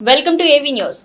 Welcome to AV news.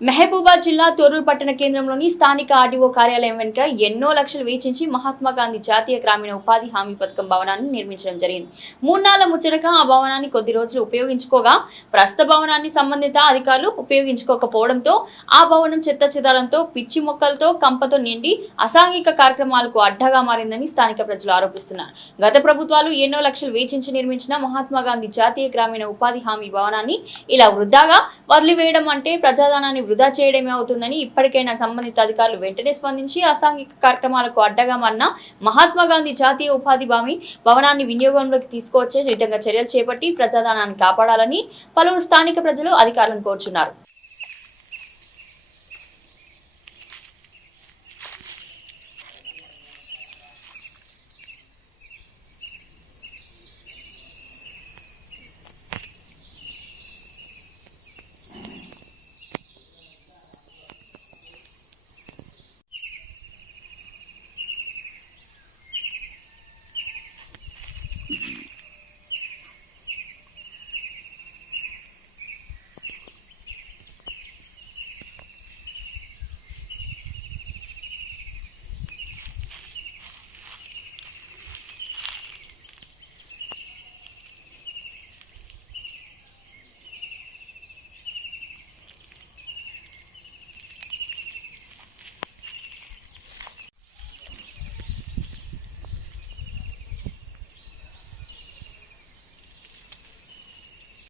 Mahabubabad జిల్లా తొర్రూరు పట్టణ కేంద్రంలోని స్థానిక ఆర్డీఓ కార్యాలయం వెనుక ఎన్నో లక్షలు వెచ్చించి మహాత్మా గాంధీ జాతీయ గ్రామీణ ఉపాధి హామీ పథకం భవనాన్ని నిర్మించడం జరిగింది. 3 నెలల ముచ్చటగా ఆ భవనాన్ని కొద్ది రోజులు ఉపయోగించుకోగా ప్రస్తుత భవనాన్ని సంబంధిత అధికారులు ఉపయోగించుకోకపోవడంతో ఆ భవనం చెత్తాచెదారంతో, పిచ్చి మొక్కలతో, కంపతో నిండి అసాంఘిక కార్యక్రమాలకు అడ్డగా మారిందని స్థానిక ప్రజలు ఆరోపిస్తున్నారు. గత ప్రభుత్వాలు ఎన్నో లక్షలు వెచ్చించి నిర్మించిన మహాత్మా గాంధీ జాతీయ గ్రామీణ ఉపాధి హామీ భవనాన్ని ఇలా వృధాగా వదిలివేయడం అంటే ప్రజాధనాన్ని వృధా చేయడమే అవుతుందని ఇప్పటికైనా సంబంధిత అధికారులు వెంటనే స్పందించి అసాంఘిక కార్యక్రమాలకు అడ్డగా మారిన మహాత్మా గాంధీ జాతీయ ఉపాధి హామీ భవనాన్ని వినియోగంలోకి తీసుకువచ్చే విధంగా చర్యలు చేపట్టి ప్రజాధనాన్ని కాపాడాలని పలువురు స్థానిక ప్రజలు అధికారులను కోరుచున్నారు.